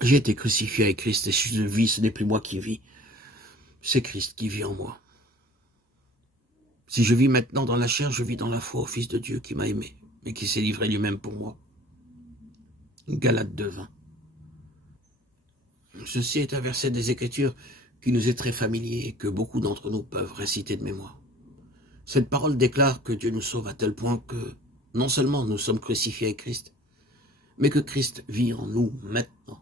J'ai été crucifié avec Christ et si je vis, ce n'est plus moi qui vis, c'est Christ qui vit en moi. Si je vis maintenant dans la chair, je vis dans la foi au Fils de Dieu qui m'a aimé et qui s'est livré lui-même pour moi. Galates 2:20. Ceci est un verset des Écritures qui nous est très familier et que beaucoup d'entre nous peuvent réciter de mémoire. Cette parole déclare que Dieu nous sauve à tel point que non seulement nous sommes crucifiés avec Christ, mais que Christ vit en nous maintenant.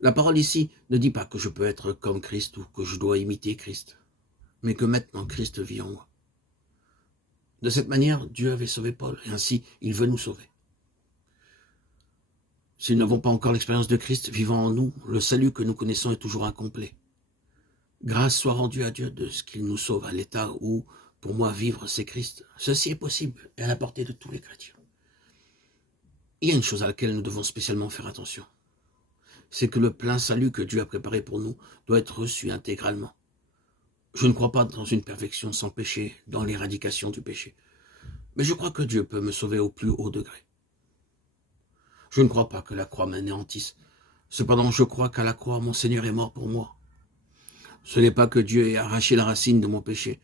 La parole ici ne dit pas que je peux être comme Christ ou que je dois imiter Christ, mais que maintenant Christ vit en moi. De cette manière, Dieu avait sauvé Paul et ainsi il veut nous sauver. Si nous n'avons pas encore l'expérience de Christ vivant en nous, le salut que nous connaissons est toujours incomplet. Grâce soit rendue à Dieu de ce qu'il nous sauve à l'état où, pour moi, vivre c'est Christ. Ceci est possible et à la portée de tous les chrétiens. Il y a une chose à laquelle nous devons spécialement faire attention. C'est que le plein salut que Dieu a préparé pour nous doit être reçu intégralement. Je ne crois pas dans une perfection sans péché, dans l'éradication du péché. Mais je crois que Dieu peut me sauver au plus haut degré. Je ne crois pas que la croix m'anéantisse. Cependant, je crois qu'à la croix, mon Seigneur est mort pour moi. Ce n'est pas que Dieu ait arraché la racine de mon péché,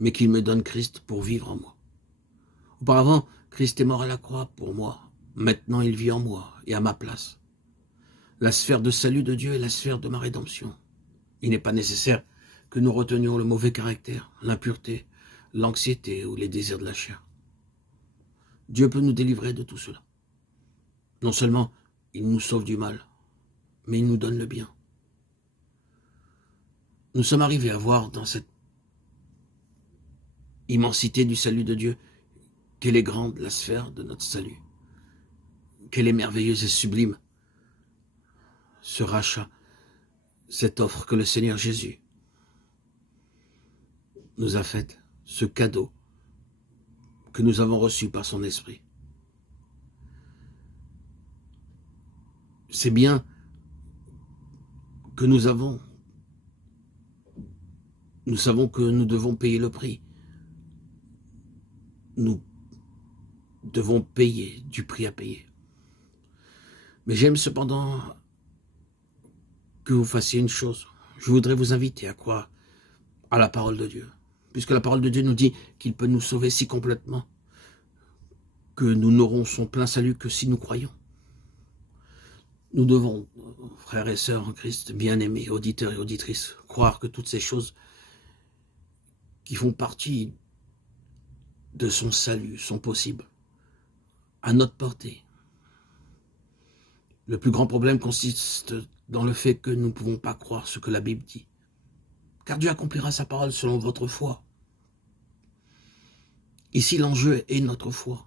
mais qu'il me donne Christ pour vivre en moi. Auparavant, Christ est mort à la croix pour moi. Maintenant, il vit en moi et à ma place. La sphère de salut de Dieu est la sphère de ma rédemption. Il n'est pas nécessaire que nous retenions le mauvais caractère, l'impureté, l'anxiété ou les désirs de la chair. Dieu peut nous délivrer de tout cela. Non seulement il nous sauve du mal, mais il nous donne le bien. Nous sommes arrivés à voir dans cette immensité du salut de Dieu quelle est grande la sphère de notre salut, quelle est merveilleuse et sublime ce rachat, cette offre que le Seigneur Jésus nous a faite, ce cadeau que nous avons reçu par son esprit. C'est bien que nous savons que nous devons payer le prix. Nous devons payer du prix à payer. Mais j'aime cependant que vous fassiez une chose. Je voudrais vous inviter à croire à la parole de Dieu. Puisque la parole de Dieu nous dit qu'il peut nous sauver si complètement que nous n'aurons son plein salut que si nous croyons. Nous devons, frères et sœurs en Christ, bien-aimés, auditeurs et auditrices, croire que toutes ces choses qui font partie de son salut sont possibles, à notre portée. Le plus grand problème consiste dans le fait que nous ne pouvons pas croire ce que la Bible dit. Car Dieu accomplira sa parole selon votre foi. Ici, l'enjeu est notre foi.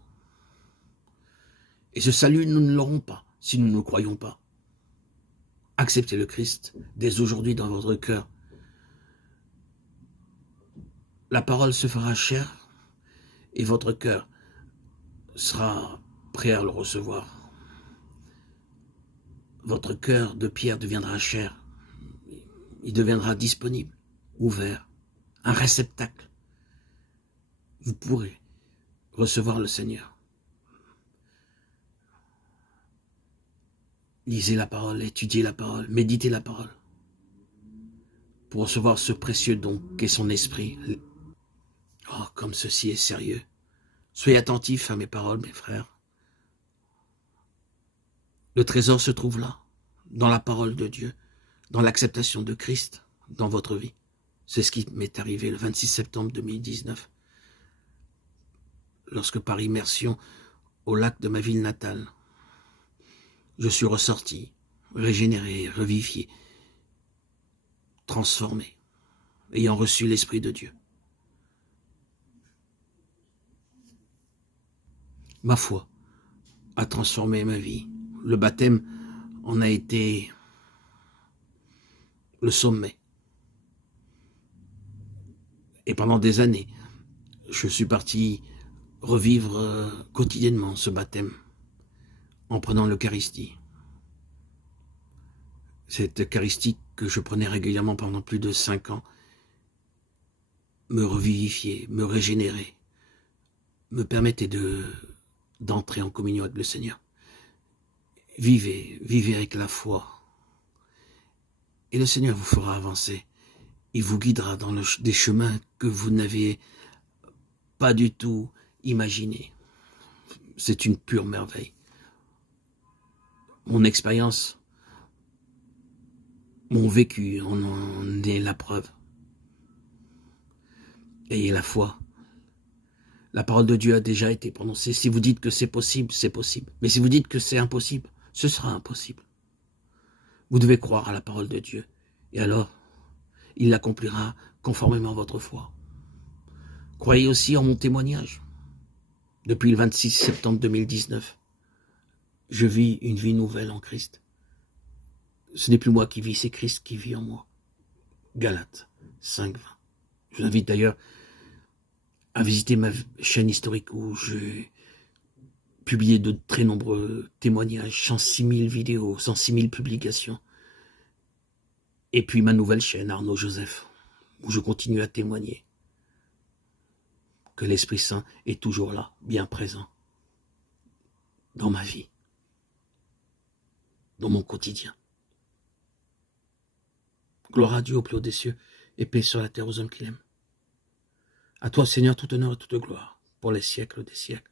Et ce salut, nous ne l'aurons pas si nous ne croyons pas. Acceptez le Christ dès aujourd'hui dans votre cœur. La parole se fera chair et votre cœur sera prêt à le recevoir. Votre cœur de pierre deviendra chair. Il deviendra disponible, ouvert, un réceptacle. Vous pourrez recevoir le Seigneur. Lisez la parole, étudiez la parole, méditez la parole pour recevoir ce précieux don qu'est son esprit. Oh, comme ceci est sérieux. Soyez attentifs à mes paroles, mes frères. Le trésor se trouve là, dans la parole de Dieu, dans l'acceptation de Christ dans votre vie. C'est ce qui m'est arrivé le 26 septembre 2019, lorsque par immersion au lac de ma ville natale, je suis ressorti, régénéré, revivifié, transformé, ayant reçu l'Esprit de Dieu. Ma foi a transformé ma vie. Le baptême en a été le sommet. Et pendant des années, je suis parti revivre quotidiennement ce baptême en prenant l'Eucharistie. Cette Eucharistie que je prenais régulièrement pendant plus de 5 ans me revivifiait, me régénérait, me permettait d'entrer en communion avec le Seigneur. vivez avec la foi. Et le Seigneur vous fera avancer. Il vous guidera dans des chemins que vous n'avez pas du tout imaginés. C'est une pure merveille. Mon expérience, mon vécu en est la preuve. Ayez la foi. La parole de Dieu a déjà été prononcée. Si vous dites que c'est possible, c'est possible. Mais si vous dites que c'est impossible, ce sera impossible. Vous devez croire à la parole de Dieu. Et alors, il l'accomplira conformément à votre foi. Croyez aussi en mon témoignage. Depuis le 26 septembre 2019, je vis une vie nouvelle en Christ. Ce n'est plus moi qui vis, c'est Christ qui vit en moi. Galates 5:20. Je vous invite d'ailleurs à visiter ma chaîne historique où j'ai publié de très nombreux témoignages, 106 000 vidéos, 106 000 publications. Et puis ma nouvelle chaîne, Arnaud Joseph, où je continue à témoigner que l'Esprit Saint est toujours là, bien présent, dans ma vie, dans mon quotidien. Gloire à Dieu au plus haut des cieux, et paix sur la terre aux hommes qui l'aiment. À toi, Seigneur, tout honneur et toute gloire, pour les siècles des siècles.